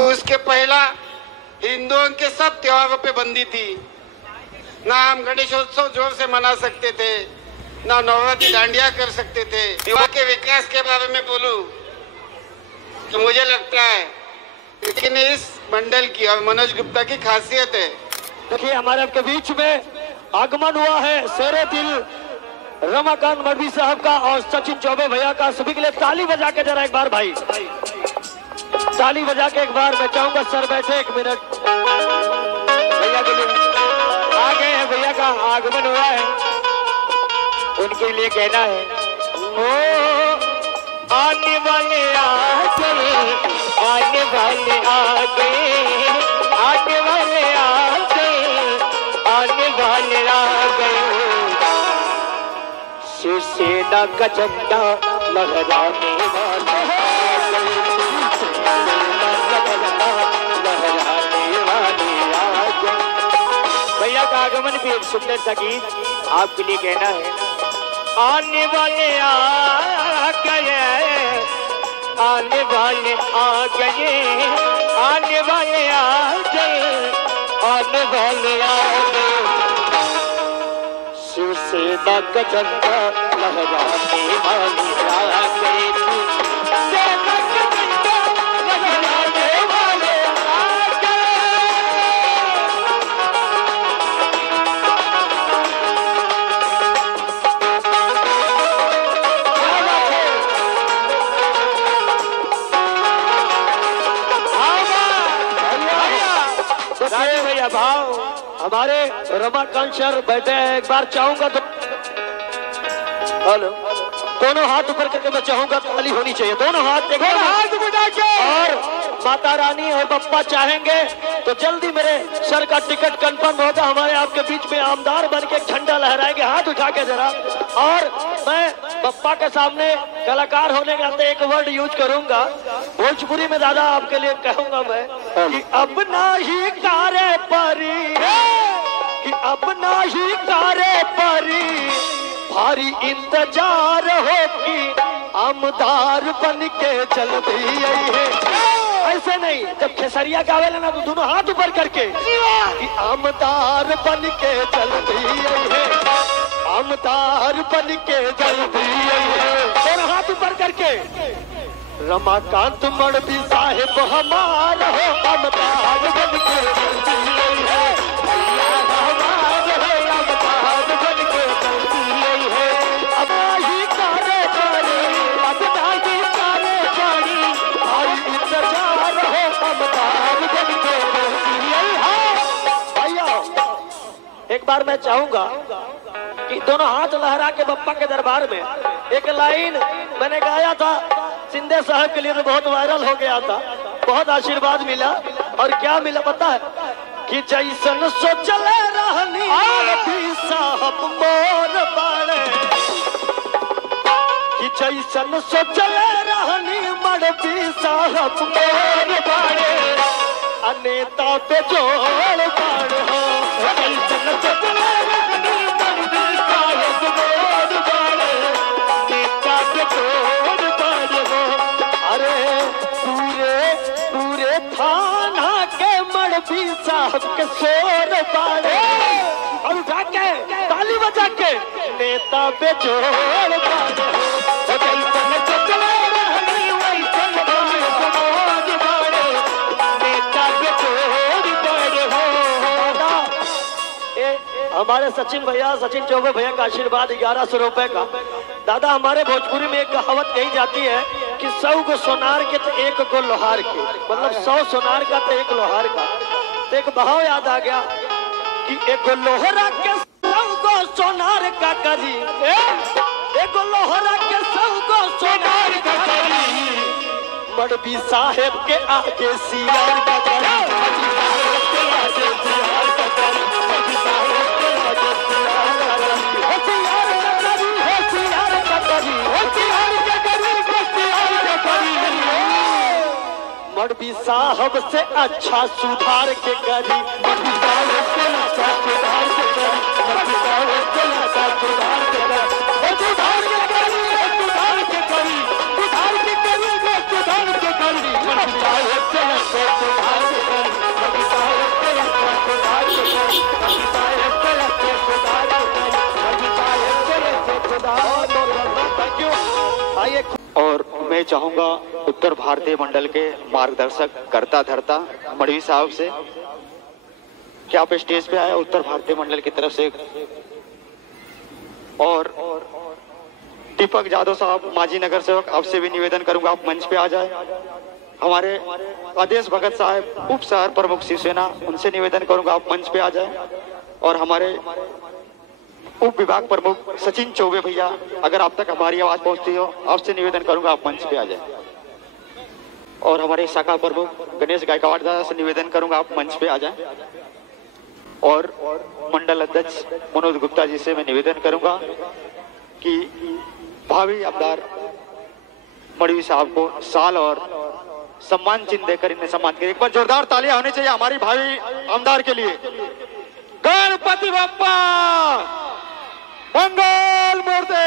उसके पहला हिंदुओं के सब त्योहारों पे बंदी थी। ना हम गणेशोत्सव जोर से मना सकते थे, ना नवरात्रि दांडिया कर सकते थे। युवा के विकास के बारे में बोलूं तो मुझे लगता है लेकिन इस मंडल की और मनोज गुप्ता की खासियत है। देखिए हमारे आपके बीच में आगमन हुआ है शेरे दिल रमाकांत मडवी साहब का और सचिन चौबे भैया का। सभी के लिए ताली बजा के जरा एक बार भाई ताली बजा के एक बार मैं चाहूंगा सर बैठे 1 मिनट भैया के लिए। आ गए हैं भैया का आगमन हुआ है, उनके लिए कहना है ओ आने वाले आ गए, आने वाले आ गए, आने वाले आ गए, आने वाले आ गए। शिवसेना का झंडा लहराने वाला भैया का आगमन भी एक सुंदर सा गीत आपके लिए कहना है। आने वाले आ गए, आने वाले आ गए, आने वाले आ गए, आने वाले आ गए। शिवसेना का झंडा लहराने वाले आ गए, शिवसेना का झंडा लहराने वाले आ गए। भैया भाव हमारे रमाकांत सर बैठे हैं, एक बार चाहूंगा तो हेलो दोनों हाथ ऊपर करके मैं चाहूंगा ताली होनी चाहिए, दोनों हाथ उठा के। और माता रानी और बप्पा चाहेंगे तो जल्दी मेरे सर का टिकट कंफर्म होगा, हमारे आपके बीच में आमदार बन के झंडा लहराएंगे। हाथ उठा के जरा। और मैं बप्पा के सामने कलाकार होने के नाते एक वर्ड यूज करूंगा भोजपुरी में दादा आपके लिए कहूंगा मैं कि अब ना ही कारे परी, कि अब ना ही कारे परी, भारी इंतजार हो कि आमदार बन के चलती है। ऐसे नहीं, जब खेसरिया गावेला ना तो दोनों हाथ ऊपर करके कि आमदार बन के चलती है, आमदार बन के चलती है। दोनों हाथ ऊपर करके रमाकांत मडवी साहेब हमारा हो, आमदार बन के चलती है, हमारा है आमदार बन के चलती है। अब ही कारे परी, अब ही कारे परी, भारी इंतजार हो आमदार बन के चलती है। भैया एक बार मैं चाहूंगा कि दोनों हाथ लहरा के बप्पा के दरबार में एक लाइन मैंने गाया था शिंदे साहब के लिए, तो बहुत वायरल हो गया था, बहुत आशीर्वाद मिला। और क्या मिला पता है कि जैसन सोचले रहनी मडवी साहब मोर बाड़े, कि जैसन सोचले रहनी मडवी साहब मोर बाड़े, अनेता पे जोड़ बाड़ हो। जैसन सोचले रहनी मडवी साहब मोर बाड़े, नेता पे जोड़ बाड़ हो। अरे पूरे पूरे थाना के मडवी साहब के शोर बाड़े, और उठा के ताली बजा के नेता पे जोड़ बाड़ हो। जैसन सोचले रहनी वैसन मोर बाड़े, नेता पे जोड़ बाड़ हो। हमारे सचिन भैया, सचिन चौबे भैया का आशीर्वाद 1100 रुपए का। दादा हमारे भोजपुरी में एक कहावत कही जाती है कि 100 को सोनार के तो 1 को लोहार के, मतलब 100 सोनार का तो 1 लोहार का। तो एक बहाव याद आ गया कि 1 लोहरा के 100 को सोनार का करी, 1 लोहरा के 100 को सोनार का करी, मडवी साहेब के आगे सियार का करी। मडवी साहब से अच्छा सुधार के करी, मडवी साहब से अच्छा सुधार के करी, मडवी साहब से अच्छा सुधार के करी, सुधार के करी, सुधार के करी, सुधार के करी, सुधार के करी। और मैं चाहूंगा उत्तर भारतीय मंडल के मार्गदर्शक करता धरता मढ़वी साहब से कि आप स्टेज पे आए उत्तर भारतीय मंडल की तरफ से, और दीपक जादव साहब माजी नगर सेवक, आपसे भी निवेदन करूंगा आप मंच पे आ जाए। हमारे आदेश भगत साहब उप शहर प्रमुख शिवसेना, उनसे निवेदन करूंगा आप मंच पे आ जाए। और हमारे उप विभाग प्रमुख सचिन चौबे भैया, अगर आप तक हमारी आवाज पहुंचती हो, आपसे निवेदन करूंगा आप मंच पे आ जाए। और हमारे शाखा प्रमुख गणेश गायकवाड़ दादा से निवेदन करूंगा आप मंच पे आ जाए। और मंडल अध्यक्ष मनोज गुप्ता जी से मैं निवेदन करूंगा कि भावी आमदार मढ़वी साहब को साल और सम्मान चिन्ह देकर इन्हें सम्मान करें। एक बार जोरदार तालियां होनी चाहिए हमारी भावी आमदार के लिए। गणपति बप्पा मंगल मूर्ति।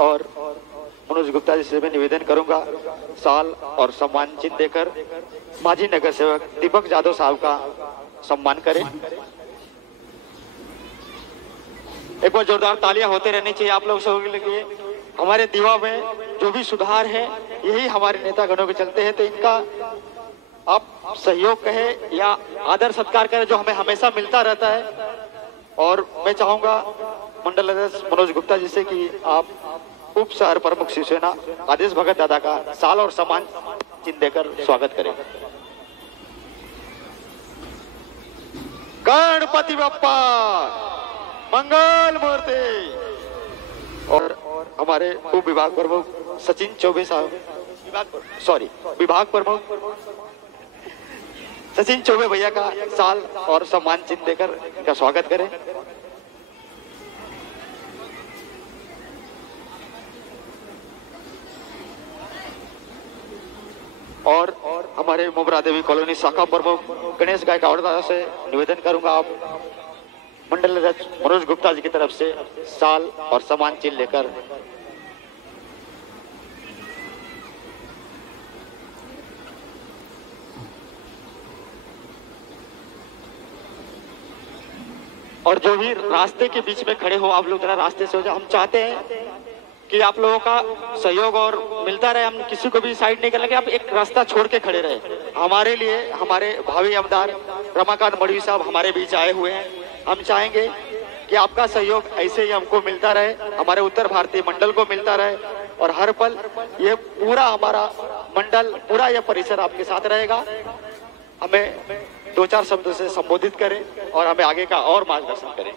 और मनोज गुप्ता जी से मैं निवेदन करूंगा साल और सम्मान चिन्ह देकर माजी नगर सेवक दीपक जादव साहब का सम्मान करें। एक बार जोरदार तालियां होते रहनी चाहिए आप लोग सबके लिए। हमारे दीवा में जो भी सुधार है यही हमारे नेता गणों के चलते हैं, तो इनका आप सहयोग कहे या आदर सत्कार करें जो हमें हमेशा मिलता रहता है। और मैं चाहूंगा मंडल अध्यक्ष मनोज गुप्ता जी से कि आप उप शहर प्रमुख शिवसेना आदेश भगत दादा का साल और सम्मान चिन्ह देकर स्वागत करें। गणपति बप्पा मंगल मूर्ति। और हमारे उप विभाग प्रमुख सचिन चौबे साहब, विभाग प्रमुख सचिन चौबे भैया का साल और सम्मान चिन्ह देकर का स्वागत करें। और हमारे मुबरा देवी कॉलोनी शाखा प्रमुख गणेश गायकवाड़ दादा से निवेदन करूंगा आप मंडल अध्यक्ष मनोज गुप्ता जी की तरफ से साल और सम्मान चिन्ह लेकर और जो भी रास्ते के बीच में खड़े हो आप लोग जरा रास्ते से हो जाए। हम चाहते हैं कि आप लोगों का सहयोग और मिलता रहे, हम किसी को भी साइड नहीं करने, आप एक रास्ता छोड़ के खड़े रहे। हमारे लिए हमारे भावी आमदार रमाकांत मढ़वी साहब हमारे बीच आए हुए हैं। हम चाहेंगे कि आपका सहयोग ऐसे ही हमको मिलता रहे, हमारे उत्तर भारतीय मंडल को मिलता रहे, और हर पल ये पूरा हमारा मंडल, पूरा यह परिसर आपके साथ रहेगा। हमें दो चार शब्दों से संबोधित करें और हमें आगे का और मार्गदर्शन करें।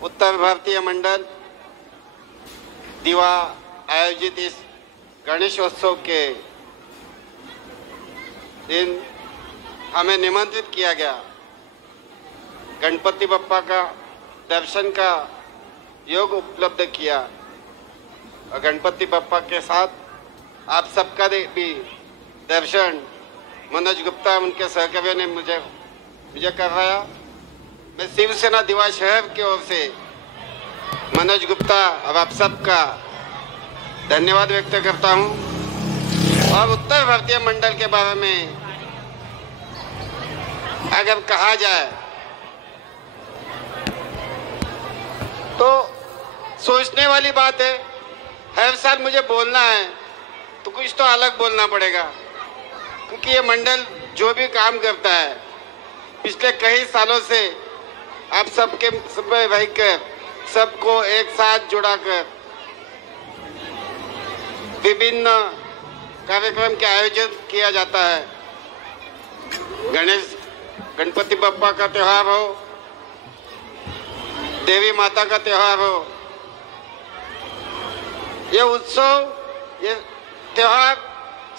उत्तर भारतीय मंडल दीवा आयोजित इस गणेशोत्सव के दिन हमें निमंत्रित किया गया। गणपति बप्पा का दर्शन का योग उपलब्ध किया और गणपति बप्पा के साथ आप सबका भी दर्शन मनोज गुप्ता उनके सहकर्मियों ने मुझे करवाया। मैं शिवसेना दीवा शहर की ओर से मनोज गुप्ता और आप सबका धन्यवाद व्यक्त करता हूं। और उत्तर भारतीय मंडल के बारे में अगर कहा जाए तो सोचने वाली बात है। हर साल मुझे बोलना है तो कुछ तो अलग बोलना पड़ेगा, क्योंकि ये मंडल जो भी काम करता है पिछले कई सालों से आप सबके सब रहकर सबको एक साथ जुड़ाकर विभिन्न कार्यक्रम के आयोजन किया जाता है। गणपति बप्पा का त्योहार हो, देवी माता का त्योहार हो, ये उत्सव, ये त्योहार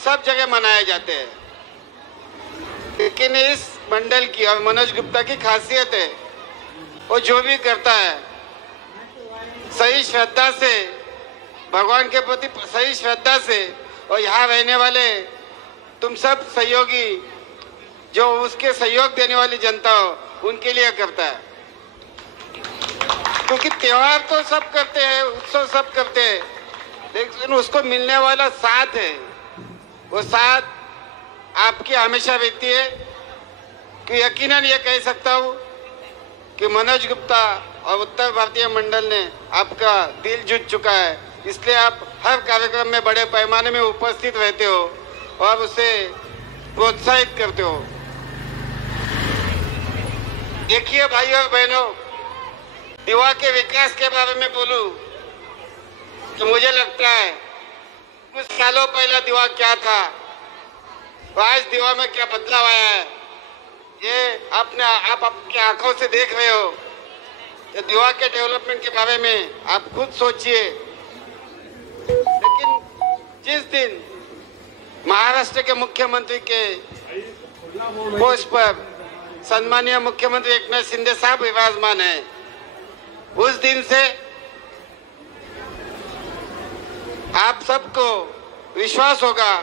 सब जगह मनाए जाते हैं। लेकिन इस मंडल की और मनोज गुप्ता की खासियत है, वो जो भी करता है सही श्रद्धा से, भगवान के प्रति सही श्रद्धा से, और यहाँ रहने वाले तुम सब सहयोगी जो उसके सहयोग देने वाली जनता हो उनके लिए करता है। क्योंकि त्योहार तो सब करते हैं, उत्सव सब करते हैं, लेकिन उसको मिलने वाला साथ है, वो साथ आपकी हमेशा रहती है। कि यकीनन ये कह सकता हूँ कि मनोज गुप्ता और उत्तर भारतीय मंडल ने आपका दिल जीत चुका है, इसलिए आप हर कार्यक्रम में बड़े पैमाने में उपस्थित रहते हो और उसे प्रोत्साहित करते हो। देखिए भाइयों और बहनों, दिवा के विकास के बारे में बोलूं तो मुझे लगता है कुछ सालों पहले दिवा क्या था, आज दिवा में क्या बदलाव आया है, ये आप आपकी आंखों से देख रहे हो। तो दिवा के डेवलपमेंट के बारे में आप खुद सोचिए। लेकिन जिस दिन महाराष्ट्र के मुख्यमंत्री के पोस्ट पर सम्मानीय मुख्यमंत्री एकनाथ शिंदे साहब विराजमान है, उस दिन से आप सबको विश्वास होगा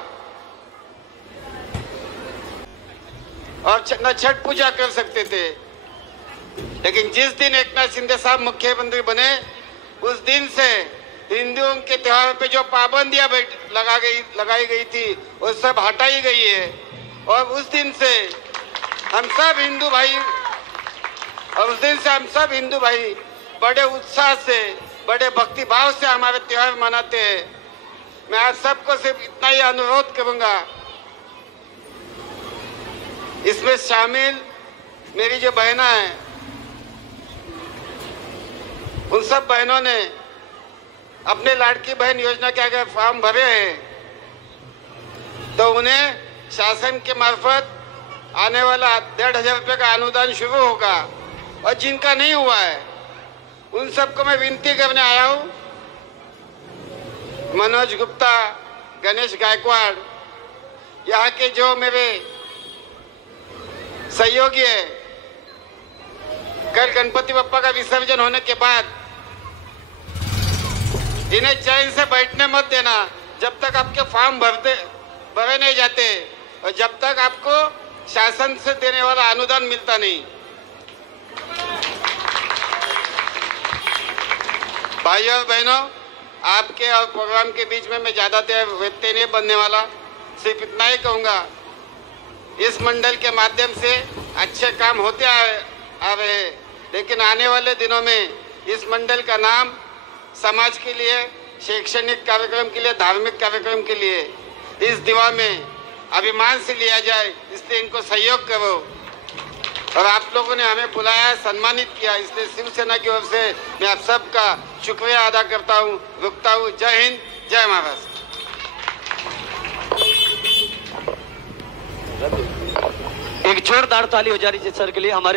और न छठ पूजा कर सकते थे। लेकिन जिस दिन एकनाथ शिंदे साहब मुख्यमंत्री बने, उस दिन से हिंदुओं के त्योहारों पे जो पाबंदियां लगाई गई थी वो सब हटाई गई है। और उस दिन से हम सब हिंदू भाई बड़े उत्साह से, बड़े भक्ति भाव से हमारे त्योहार मनाते हैं। मैं आप सबको सिर्फ इतना ही अनुरोध करूंगा, इसमें शामिल मेरी जो बहना है, उन सब बहनों ने अपने लाड़की बहन योजना के अगर फॉर्म भरे हैं तो उन्हें शासन के मार्फत आने वाला 1,500 रुपये का अनुदान शुरू होगा। और जिनका नहीं हुआ है उन सबको मैं विनती करने आया हूँ, मनोज गुप्ता, गणेश गायकवाड़, यहाँ के जो मेरे सहयोगी है, कल गणपति बप्पा का विसर्जन होने के बाद इन्हें चैन से बैठने मत देना जब तक आपके फॉर्म भरे नहीं जाते और जब तक आपको शासन से देने वाला अनुदान मिलता नहीं। भाइयों और बहनों, आपके और प्रोग्राम के बीच में मैं ज्यादा देर व्यत्यय नहीं बनने वाला, सिर्फ इतना ही कहूँगा, इस मंडल के माध्यम से अच्छे काम होते आ रहे हैं, लेकिन आने वाले दिनों में इस मंडल का नाम समाज के लिए, शैक्षणिक कार्यक्रम के लिए, धार्मिक कार्यक्रम के लिए इस दिवा में अभिमान से लिया जाए, इसलिए इनको सहयोग करो। और आप लोगों ने हमें बुलाया, सम्मानित किया, इसलिए शिवसेना की ओर से मैं आप सबका शुक्रिया अदा करता हूँ, रुकता हूँ। जय हिंद, जय महाराष्ट्र। एक जोरदार ताली हो जा रही है सर के लिए हमारे